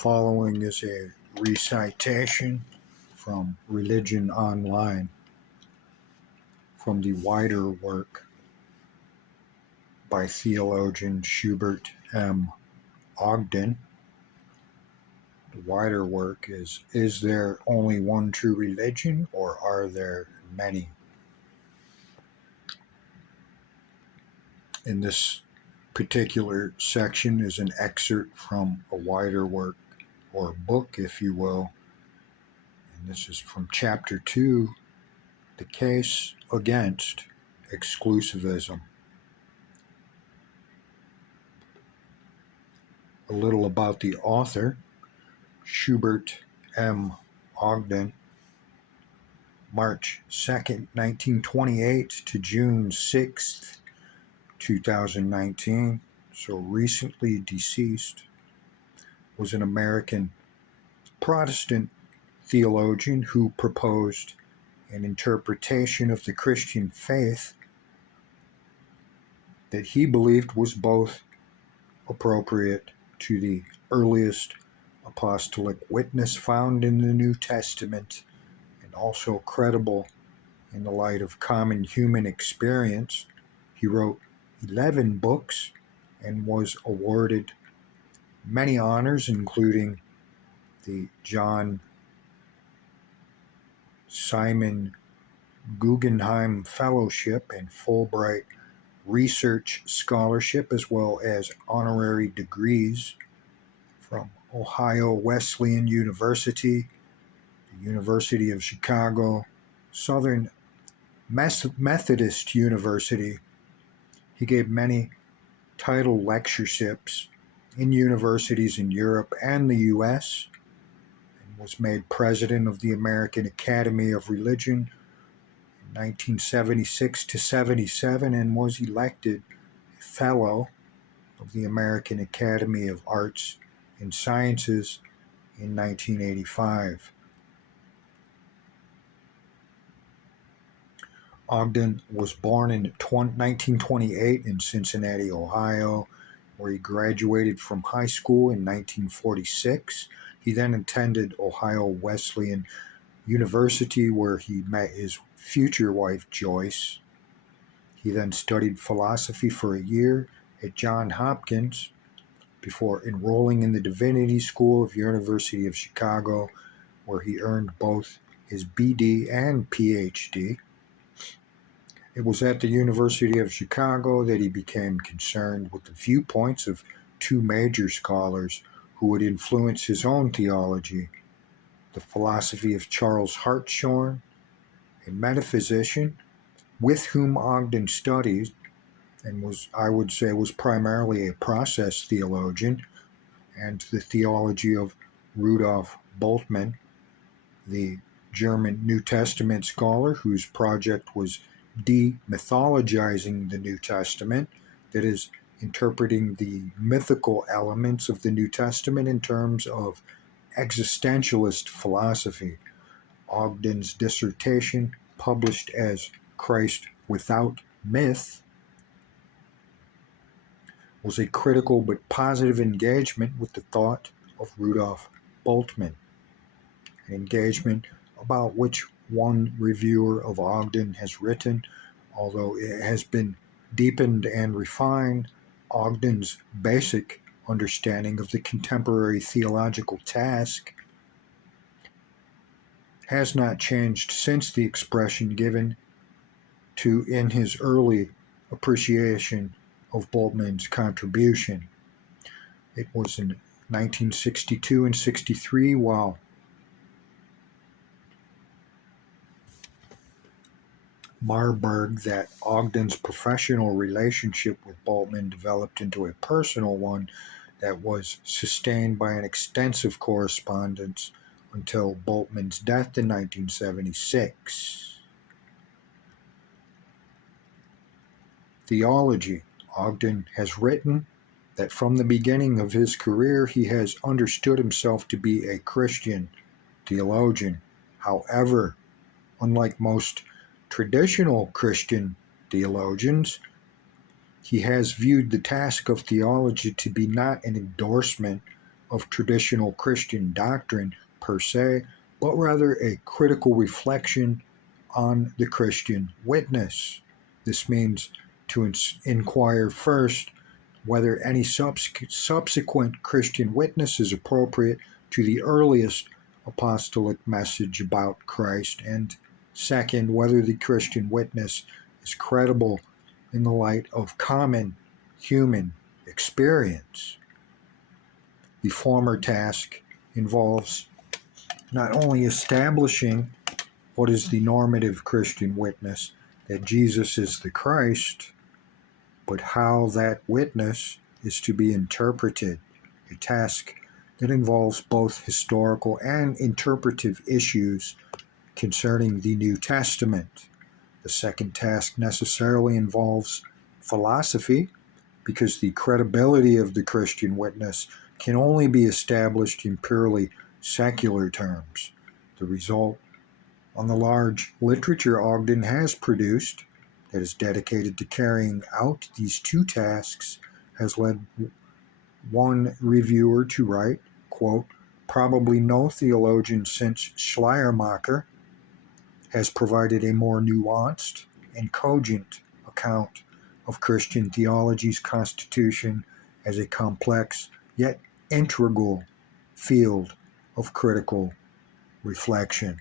following is a recitation from Religion Online from the wider work by theologian Schubert M. Ogden. The wider work is there only one true religion, or are there many? In this particular section is an excerpt from a wider work, or book, if you will. And this is from Chapter 2, The Case Against Exclusivism. A little about the author, Schubert M. Ogden, March 2nd, 1928 to June 6th, 2019, so recently deceased, was an American Protestant theologian who proposed an interpretation of the Christian faith that he believed was both appropriate to the earliest apostolic witness found in the New Testament and also credible in the light of common human experience. He wrote 11 books and was awarded many honors, including the John Simon Guggenheim Fellowship and Fulbright Research Scholarship, as well as honorary degrees from Ohio Wesleyan University, the University of Chicago, Southern Methodist University. He gave many title lectureships in universities in Europe and the U.S., and was made president of the American Academy of Religion in 1976 to 77, and was elected a fellow of the American Academy of Arts and Sciences in 1985. Ogden was born in 1928 in Cincinnati, Ohio, where he graduated from high school in 1946. He then attended Ohio Wesleyan University, where he met his future wife, Joyce. He then studied philosophy for a year at Johns Hopkins before enrolling in the Divinity School of University of Chicago, where he earned both his BD and PhD. It was at the University of Chicago that he became concerned with the viewpoints of two major scholars who would influence his own theology: the philosophy of Charles Hartshorne, a metaphysician with whom Ogden studied and was primarily a process theologian, and the theology of Rudolf Bultmann, the German New Testament scholar whose project was demythologizing the New Testament, that is, interpreting the mythical elements of the New Testament in terms of existentialist philosophy. Ogden's dissertation, published as Christ Without Myth, was a critical but positive engagement with the thought of Rudolf Bultmann, an engagement about which one reviewer of Ogden has written, although it has been deepened and refined, Ogden's basic understanding of the contemporary theological task has not changed since the expression given to in his early appreciation of Bultmann's contribution. It was in 1962 and 63, while Marburg, that Ogden's professional relationship with Bultmann developed into a personal one that was sustained by an extensive correspondence until Bultmann's death in 1976. Theology. Ogden has written that from the beginning of his career he has understood himself to be a Christian theologian. However, unlike most traditional Christian theologians, he has viewed the task of theology to be not an endorsement of traditional Christian doctrine per se, but rather a critical reflection on the Christian witness. This means to inquire first whether any subsequent Christian witness is appropriate to the earliest apostolic message about Christ, and second, whether the Christian witness is credible in the light of common human experience. The former task involves not only establishing what is the normative Christian witness, that Jesus is the Christ, but how that witness is to be interpreted, a task that involves both historical and interpretive issues concerning the New Testament. The second task necessarily involves philosophy, because the credibility of the Christian witness can only be established in purely secular terms. The result on the large literature Ogden has produced that is dedicated to carrying out these two tasks has led one reviewer to write, quote, "Probably no theologian since Schleiermacher has provided a more nuanced and cogent account of Christian theology's constitution as a complex yet integral field of critical reflection."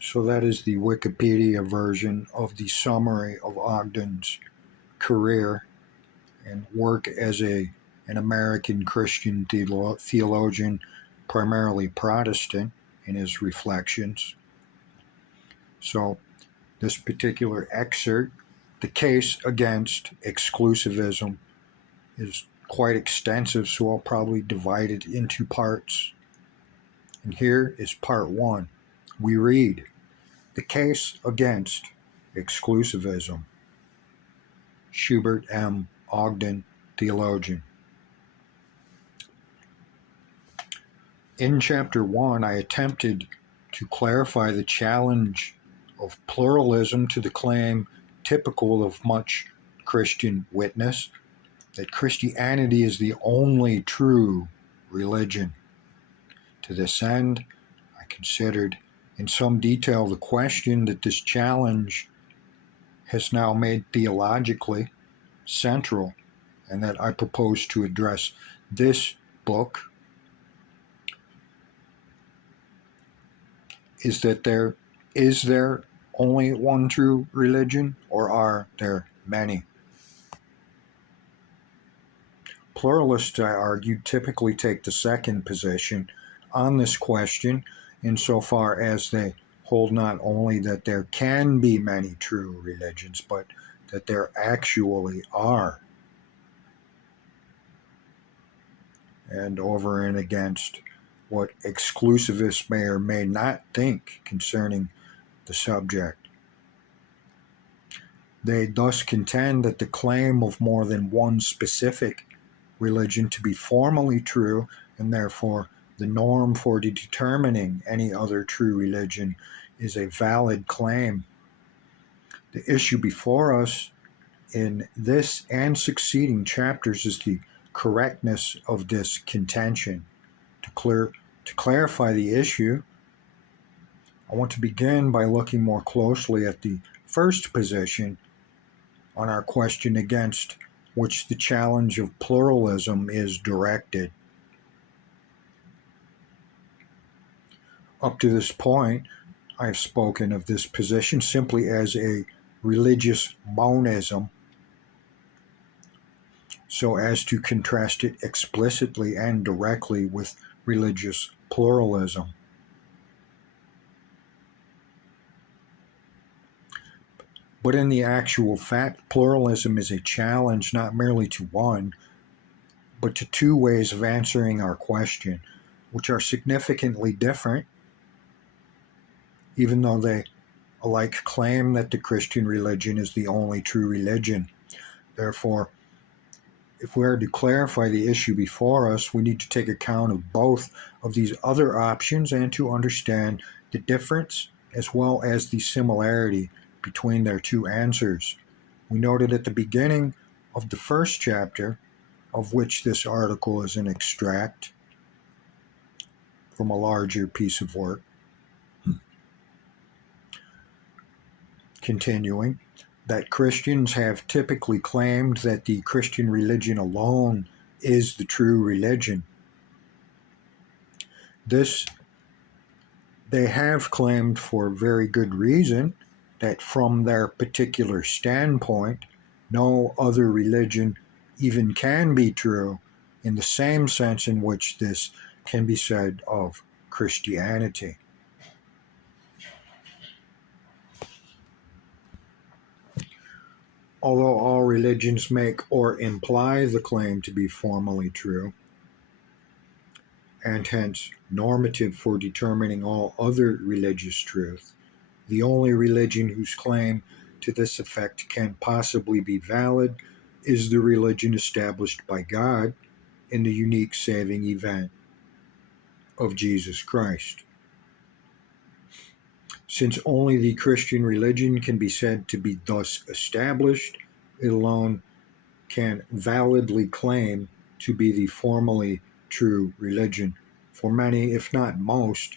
So that is the Wikipedia version of the summary of Ogden's career and work as an American Christian theologian, primarily Protestant, in his reflections. So this particular excerpt, "The Case Against Exclusivism," is quite extensive, so I'll probably divide it into parts. And here is part one. We read, "The Case Against Exclusivism." Schubert M. Ogden, theologian. In Chapter 1, I attempted to clarify the challenge of pluralism to the claim, typical of much Christian witness, that Christianity is the only true religion. To this end, I considered in some detail the question that this challenge has now made theologically central, and that I propose to address this book. Is there only one true religion, or are there many? Pluralists, I argued, typically take the second position on this question, insofar as they hold not only that there can be many true religions, but that there actually are. And over and against what exclusivists may or may not think concerning the subject. They thus contend that the claim of more than one specific religion to be formally true, and therefore the norm for determining any other true religion, is a valid claim. The issue before us in this and succeeding chapters is the correctness of this contention. To clarify the issue, I want to begin by looking more closely at the first position on our question against which the challenge of pluralism is directed. Up to this point, I have spoken of this position simply as a religious monism, so as to contrast it explicitly and directly with religious pluralism. But in the actual fact, pluralism is a challenge not merely to one, but to two ways of answering our question, which are significantly different, even though they alike claim that the Christian religion is the only true religion. Therefore, if we are to clarify the issue before us, we need to take account of both of these other options and to understand the difference as well as the similarity between their two answers. We noted at the beginning of the first chapter of which this article is an extract from a larger piece of work. Continuing, that Christians have typically claimed that the Christian religion alone is the true religion. This they have claimed for very good reason, that from their particular standpoint, no other religion even can be true in the same sense in which this can be said of Christianity. Although all religions make or imply the claim to be formally true, and hence normative for determining all other religious truth, the only religion whose claim to this effect can possibly be valid is the religion established by God in the unique saving event of Jesus Christ. Since only the Christian religion can be said to be thus established, it alone can validly claim to be the formally true religion. For many, if not most,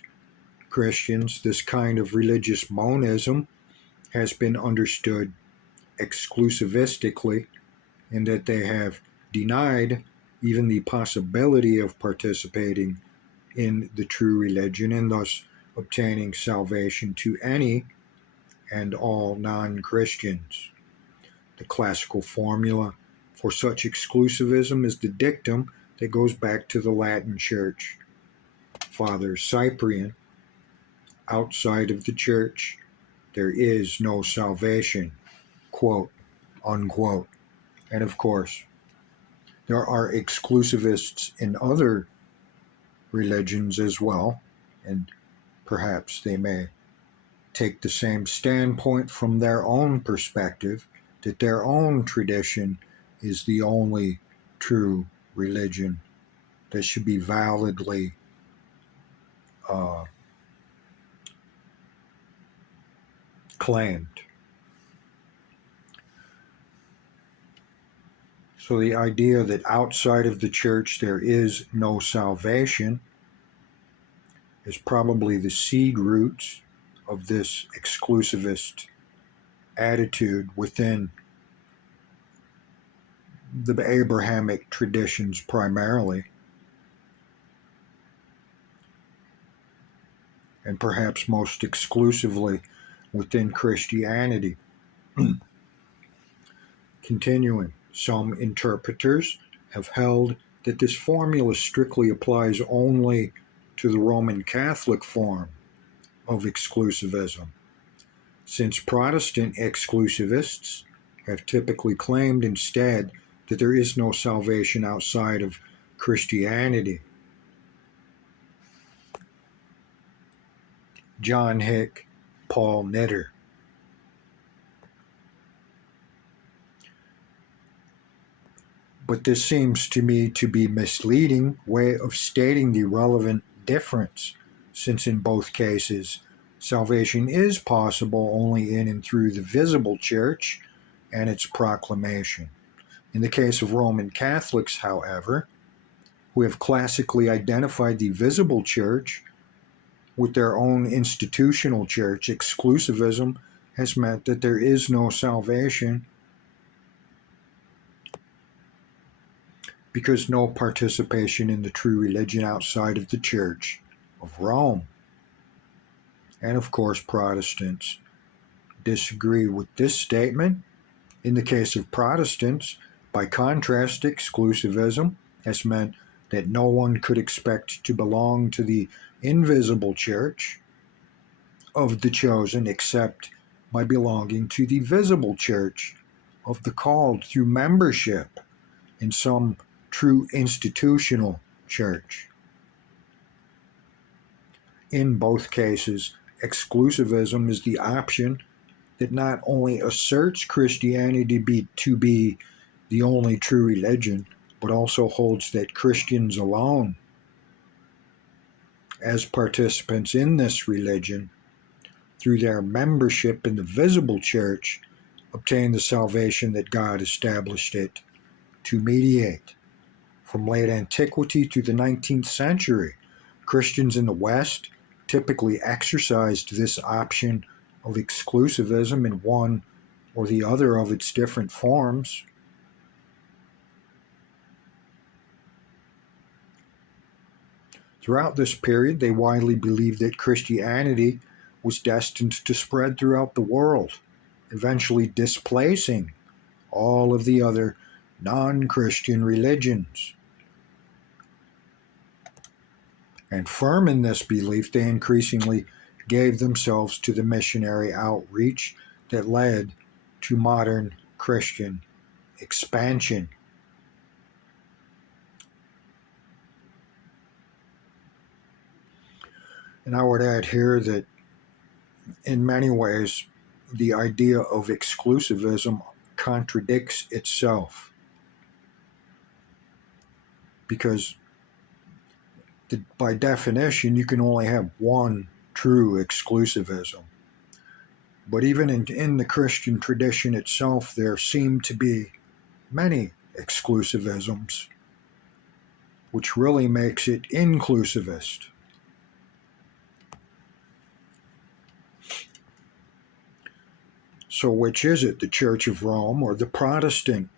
Christians, this kind of religious monism has been understood exclusivistically, in that they have denied even the possibility of participating in the true religion and thus obtaining salvation to any and all non-Christians. The classical formula for such exclusivism is the dictum that goes back to the Latin Church. Father Cyprian, outside of the church, there is no salvation, quote, unquote. And of course, there are exclusivists in other religions as well, and perhaps they may take the same standpoint from their own perspective, that their own tradition is the only true religion that should be validly claimed. So the idea that outside of the church there is no salvation is probably the seed roots of this exclusivist attitude within the Abrahamic traditions primarily, and perhaps most exclusively within Christianity. Continuing, some interpreters have held that this formula strictly applies only to the Roman Catholic form of exclusivism, since Protestant exclusivists have typically claimed instead that there is no salvation outside of Christianity. John Hick, Paul Knitter. But this seems to me to be a misleading way of stating the relevant difference, since in both cases, salvation is possible only in and through the visible church and its proclamation. In the case of Roman Catholics, however, who have classically identified the visible church with their own institutional church, exclusivism has meant that there is no salvation because no participation in the true religion outside of the Church of Rome. And of course, Protestants disagree with this statement. In the case of Protestants, by contrast, exclusivism has meant that no one could expect to belong to the invisible church of the chosen except by belonging to the visible church of the called through membership in some true institutional church. In both cases, exclusivism is the option that not only asserts Christianity to be the only true religion, but also holds that Christians alone, as participants in this religion, through their membership in the visible church, obtain the salvation that God established it to mediate. from late antiquity to the 19th century. Christians in the West typically exercised this option of exclusivism in one or the other of its different forms. Throughout this period, they widely believed that Christianity was destined to spread throughout the world, eventually displacing all of the other non-Christian religions. And firm in this belief, they increasingly gave themselves to the missionary outreach that led to modern Christian expansion. And I would add here that in many ways, the idea of exclusivism contradicts itself. Because by definition, you can only have one true exclusivism. But even in the Christian tradition itself, there seem to be many exclusivisms, which really makes it inclusivist. So which is it, the Church of Rome or the Protestant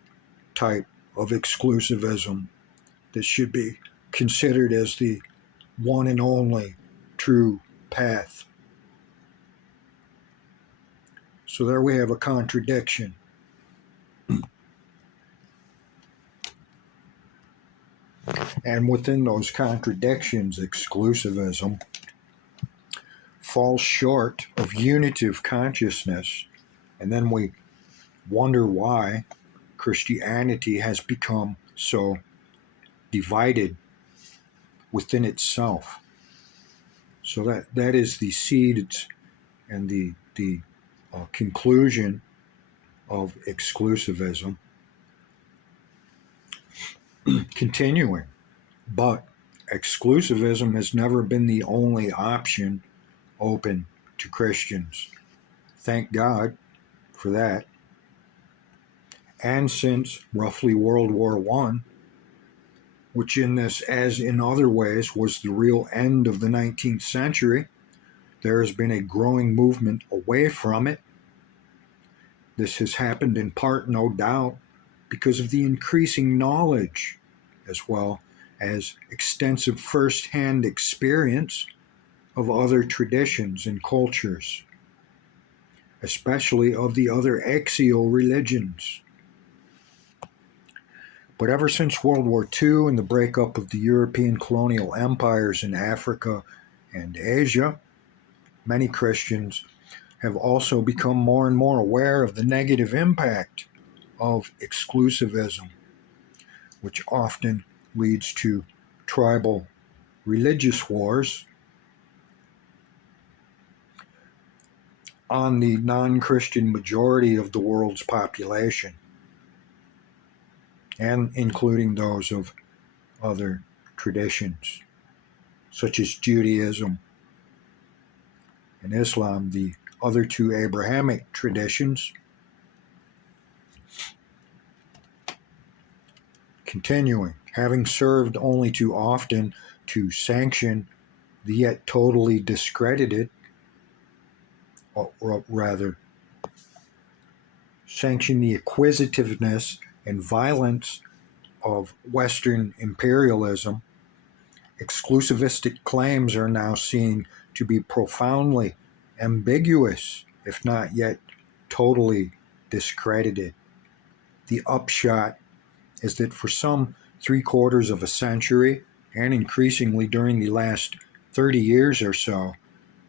type of exclusivism that should be considered as the one and only true path? So there we have a contradiction. And within those contradictions, exclusivism falls short of unity of consciousness. And then we wonder why Christianity has become so divided within itself. So that is the seed and the conclusion of exclusivism. Continuing, but exclusivism has never been the only option open to Christians. Thank God for that. And since roughly World War I, which in this, as in other ways, was the real end of the 19th century, there has been a growing movement away from it. This has happened in part, no doubt, because of the increasing knowledge, as well as extensive first-hand experience of other traditions and cultures, especially of the other axial religions. But ever since World War II and the breakup of the European colonial empires in Africa and Asia, many Christians have also become more and more aware of the negative impact of exclusivism, which often leads to tribal religious wars on the non-Christian majority of the world's population, and including those of other traditions, such as Judaism and Islam, the other two Abrahamic traditions. Continuing, having served only too often to sanction the yet totally discredited, or rather, sanction the acquisitiveness and violence of Western imperialism, exclusivistic claims are now seen to be profoundly ambiguous, if not yet totally discredited. The upshot is that for some 3/4 of a century, and increasingly during the last 30 years or so,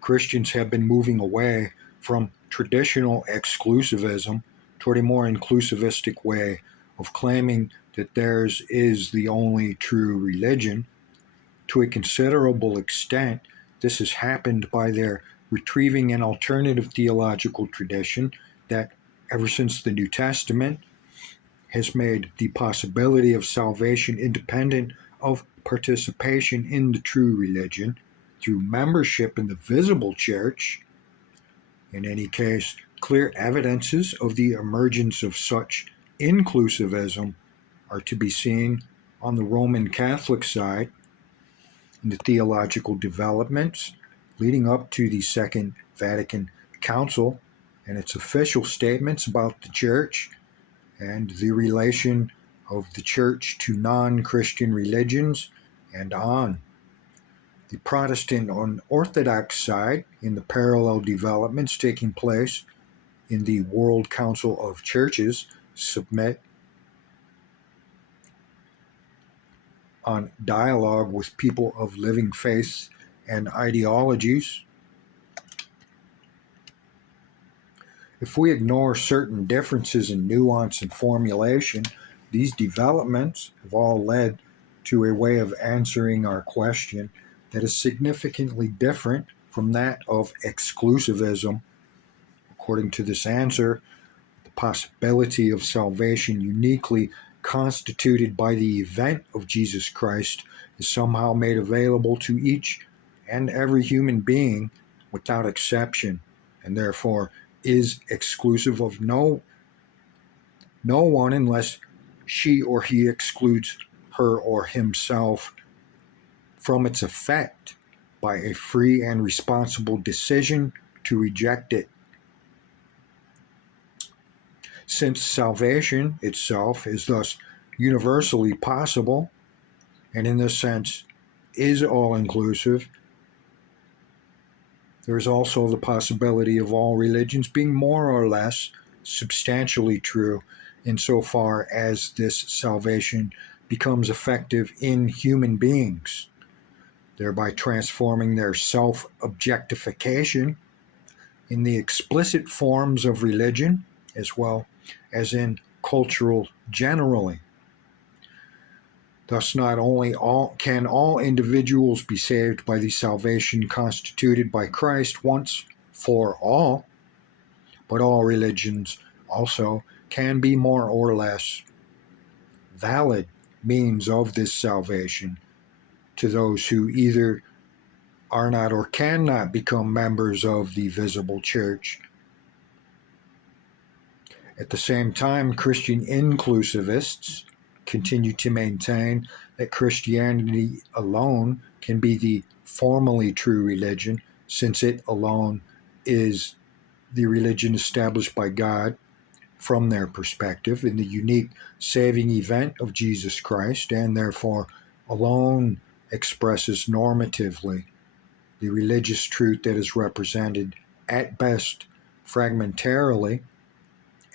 Christians have been moving away from traditional exclusivism toward a more inclusivistic way of claiming that theirs is the only true religion. To a considerable extent, this has happened by their retrieving an alternative theological tradition that, ever since the New Testament, has made the possibility of salvation independent of participation in the true religion through membership in the visible church. In any case, clear evidences of the emergence of such inclusivism are to be seen On the Roman Catholic side, in the theological developments leading up to the Second Vatican Council and its official statements about the Church and the relation of the Church to non-Christian religions, and on the Protestant and Orthodox side, in the parallel developments taking place in the World Council of Churches, submit on dialogue with people of living faiths and ideologies. If we ignore certain differences in nuance and formulation, these developments have all led to a way of answering our question that is significantly different from that of exclusivism. According to this answer, the possibility of salvation uniquely constituted by the event of Jesus Christ is somehow made available to each and every human being without exception, and therefore is exclusive of no one unless she or he excludes her or himself from its effect by a free and responsible decision to reject it. Since salvation itself is thus universally possible, and in this sense is all-inclusive, there is also the possibility of all religions being more or less substantially true insofar as this salvation becomes effective in human beings, thereby transforming their self-objectification in the explicit forms of religion as well as in cultural generally. Thus, not only can all individuals be saved by the salvation constituted by Christ once for all, but all religions also can be more or less valid means of this salvation to those who either are not or cannot become members of the visible church. At the same time, Christian inclusivists continue to maintain that Christianity alone can be the formally true religion, since it alone is the religion established by God from their perspective in the unique saving event of Jesus Christ, and therefore alone expresses normatively the religious truth that is represented at best fragmentarily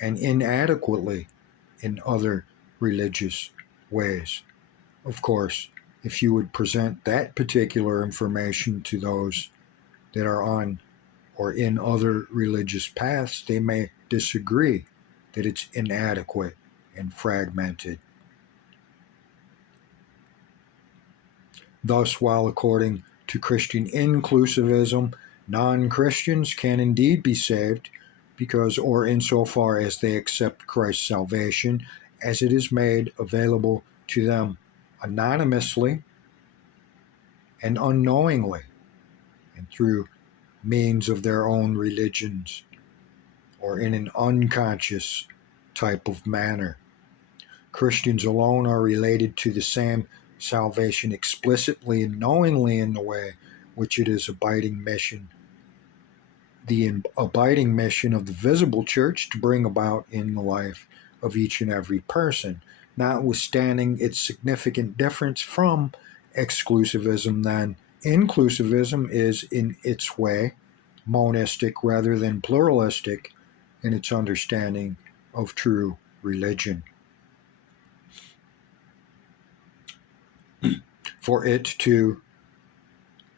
and inadequately in other religious ways. Of course, if you would present that particular information to those that are on or in other religious paths, they may disagree that it's inadequate and fragmented. Thus, while according to Christian inclusivism, non-Christians can indeed be saved because or insofar as they accept Christ's salvation as it is made available to them anonymously and unknowingly and through means of their own religions or in an unconscious type of manner. Christians alone are related to the same salvation explicitly and knowingly in the way which it is the abiding mission of the visible church to bring about in the life of each and every person, notwithstanding its significant difference from exclusivism. Then inclusivism is in its way monistic rather than pluralistic in its understanding of true religion. For it too,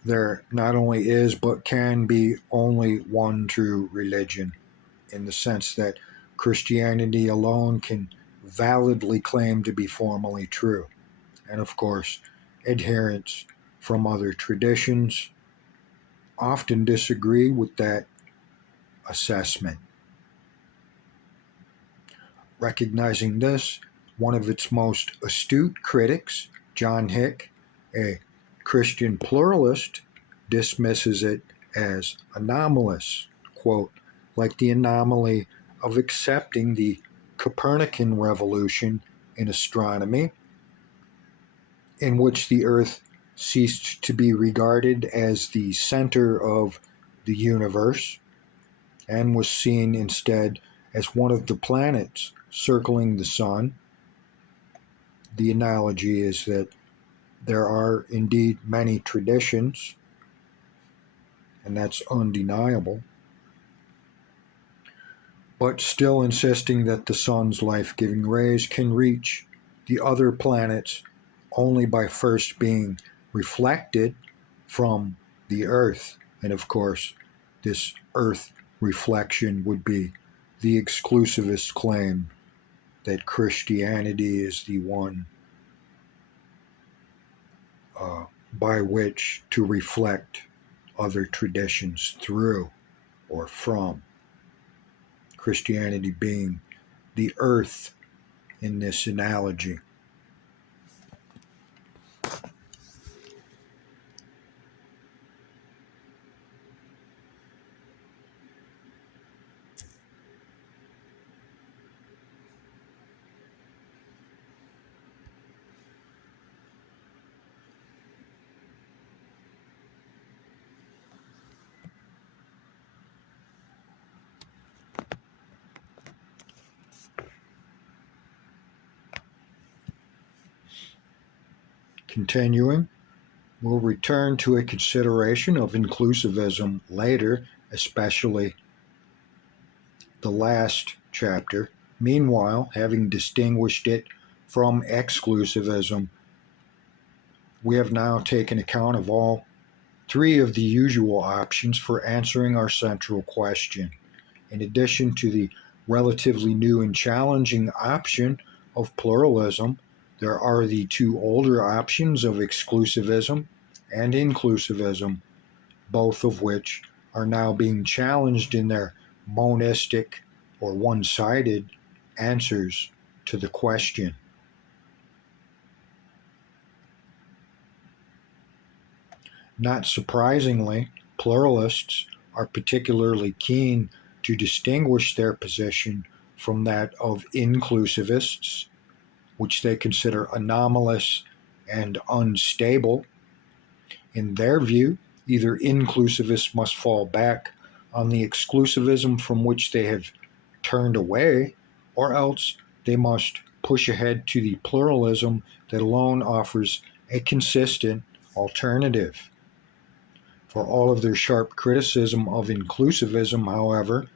there not only is but can be only one true religion, in the sense that Christianity alone can validly claim to be formally true. And of course, adherents from other traditions often disagree with that assessment. Recognizing this, one of its most astute critics, John Hick, a Christian pluralist, dismisses it as anomalous, quote, like the anomaly of accepting the Copernican revolution in astronomy in which the Earth ceased to be regarded as the center of the universe and was seen instead as one of the planets circling the sun. The analogy is that there are indeed many traditions, and that's undeniable, but still insisting that the sun's life-giving rays can reach the other planets only by first being reflected from the Earth. And of course, this Earth reflection would be the exclusivist claim that Christianity is the one by which to reflect other traditions through or from. Christianity being the earth in this analogy. Continuing, we'll return to a consideration of inclusivism later, especially the last chapter. Meanwhile, having distinguished it from exclusivism, we have now taken account of all three of the usual options for answering our central question. In addition to the relatively new and challenging option of pluralism, there are the two older options of exclusivism and inclusivism, both of which are now being challenged in their monistic or one-sided answers to the question. Not surprisingly, pluralists are particularly keen to distinguish their position from that of inclusivists, which they consider anomalous and unstable. In their view, either inclusivists must fall back on the exclusivism from which they have turned away, or else they must push ahead to the pluralism that alone offers a consistent alternative. For all of their sharp criticism of inclusivism, however,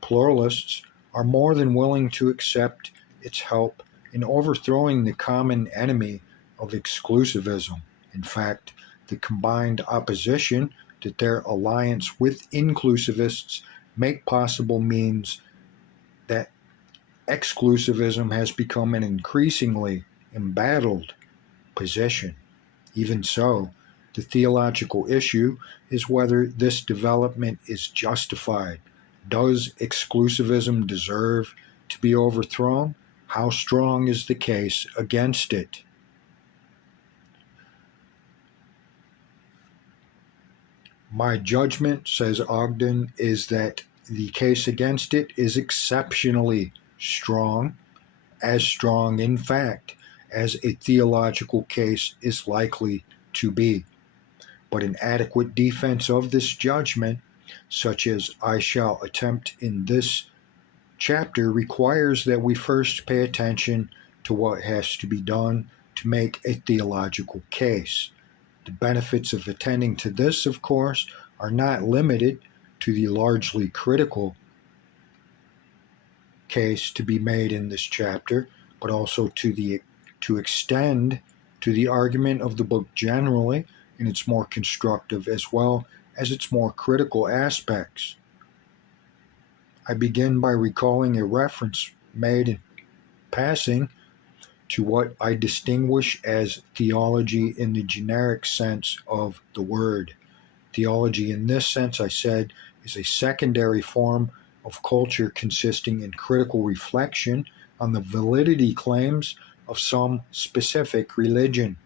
pluralists are more than willing to accept its help in overthrowing the common enemy of exclusivism. In fact, the combined opposition that their alliance with inclusivists make possible means that exclusivism has become an increasingly embattled position. Even so, the theological issue is whether this development is justified. Does exclusivism deserve to be overthrown? How strong is the case against it? My judgment, says Ogden, is that the case against it is exceptionally strong, as strong, in fact, as a theological case is likely to be. But an adequate defense of this judgment, such as I shall attempt in this chapter, requires that we first pay attention to what has to be done to make a theological case. The benefits of attending to this, of course, are not limited to the largely critical case to be made in this chapter, but also to extend to the argument of the book generally in its more constructive as well as its more critical aspects. I begin by recalling a reference made in passing to what I distinguish as theology in the generic sense of the word. Theology in this sense, I said, is a secondary form of culture consisting in critical reflection on the validity claims of some specific religion.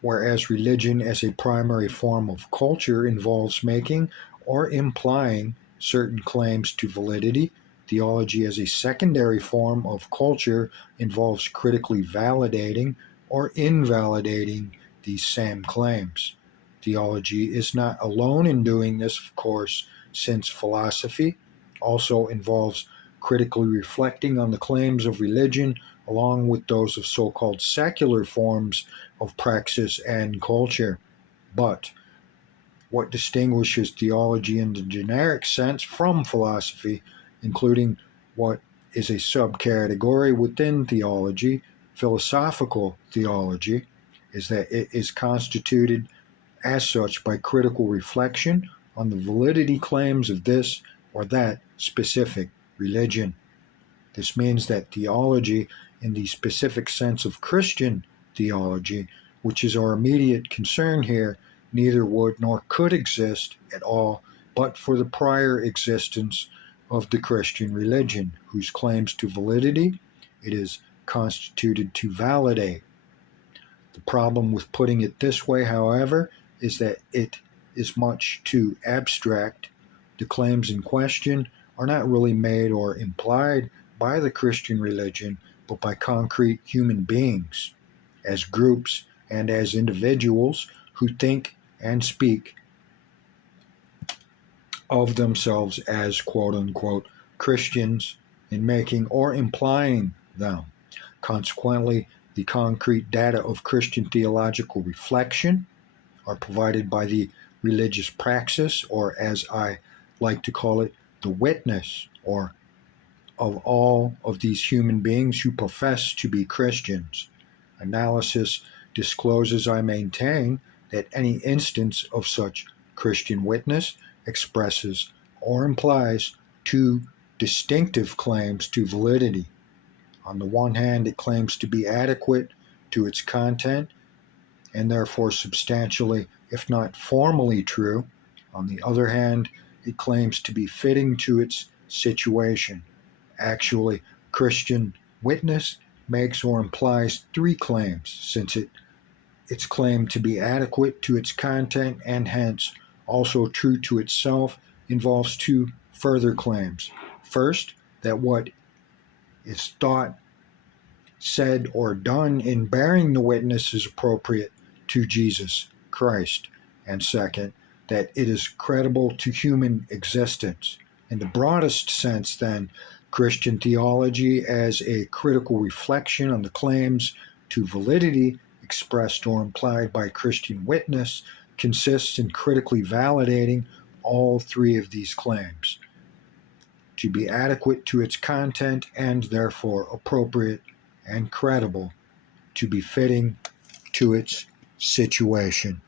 Whereas religion as a primary form of culture involves making or implying certain claims to validity, theology as a secondary form of culture involves critically validating or invalidating these same claims. Theology is not alone in doing this, of course, since philosophy also involves critically reflecting on the claims of religion along with those of so-called secular forms of praxis and culture. But what distinguishes theology in the generic sense from philosophy, including what is a subcategory within theology, philosophical theology, is that it is constituted as such by critical reflection on the validity claims of this or that specific religion. This means that theology, in the specific sense of Christian theology, which is our immediate concern here, neither would nor could exist at all but for the prior existence of the Christian religion, whose claims to validity it is constituted to validate. The problem with putting it this way, however, is that it is much too abstract. The claims in question are not really made or implied by the Christian religion, but by concrete human beings, as groups and as individuals who think and speak of themselves as quote unquote Christians in making or implying them. Consequently, the concrete data of Christian theological reflection are provided by the religious praxis, or as I like to call it, the witness, or of all of these human beings who profess to be Christians. Analysis discloses, I maintain, that any instance of such Christian witness expresses or implies two distinctive claims to validity. On the one hand, it claims to be adequate to its content and therefore substantially, if not formally, true. On the other hand, it claims to be fitting to its situation. Actually, Christian witness makes or implies three claims, since its claim to be adequate to its content and hence also true to itself involves two further claims. First, that what is thought, said, or done in bearing the witness is appropriate to Jesus Christ. And second, that it is credible to human existence. In the broadest sense, then, Christian theology as a critical reflection on the claims to validity expressed or implied by Christian witness consists in critically validating all three of these claims to be adequate to its content and therefore appropriate and credible, to be fitting to its situation.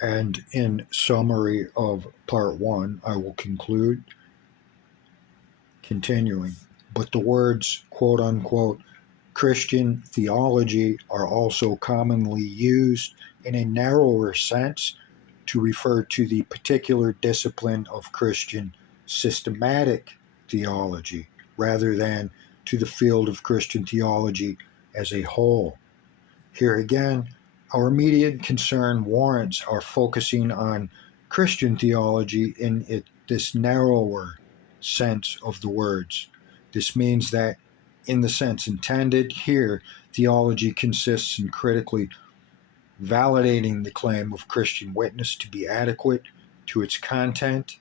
And in summary of part one, I will conclude, continuing, but the words quote unquote Christian theology are also commonly used in a narrower sense to refer to the particular discipline of Christian systematic theology rather than to the field of Christian theology as a whole. Here again, our immediate concern warrants our focusing on Christian theology in this narrower sense of the words. This means that, in the sense intended here, theology consists in critically validating the claim of Christian witness to be adequate to its content,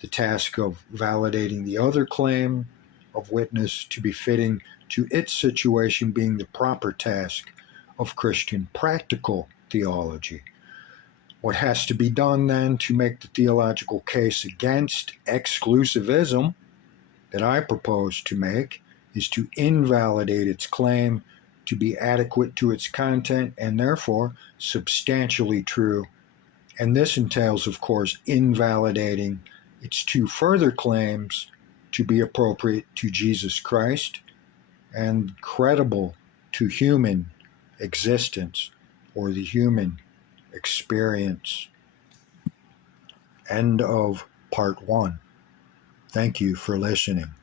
the task of validating the other claim of witness to be fitting to its situation being the proper task of Christian practical theology. What has to be done then to make the theological case against exclusivism that I propose to make is to invalidate its claim to be adequate to its content and therefore substantially true. And this entails, of course, invalidating its two further claims to be appropriate to Jesus Christ and credible to human existence or the human experience. End of part one. Thank you for listening.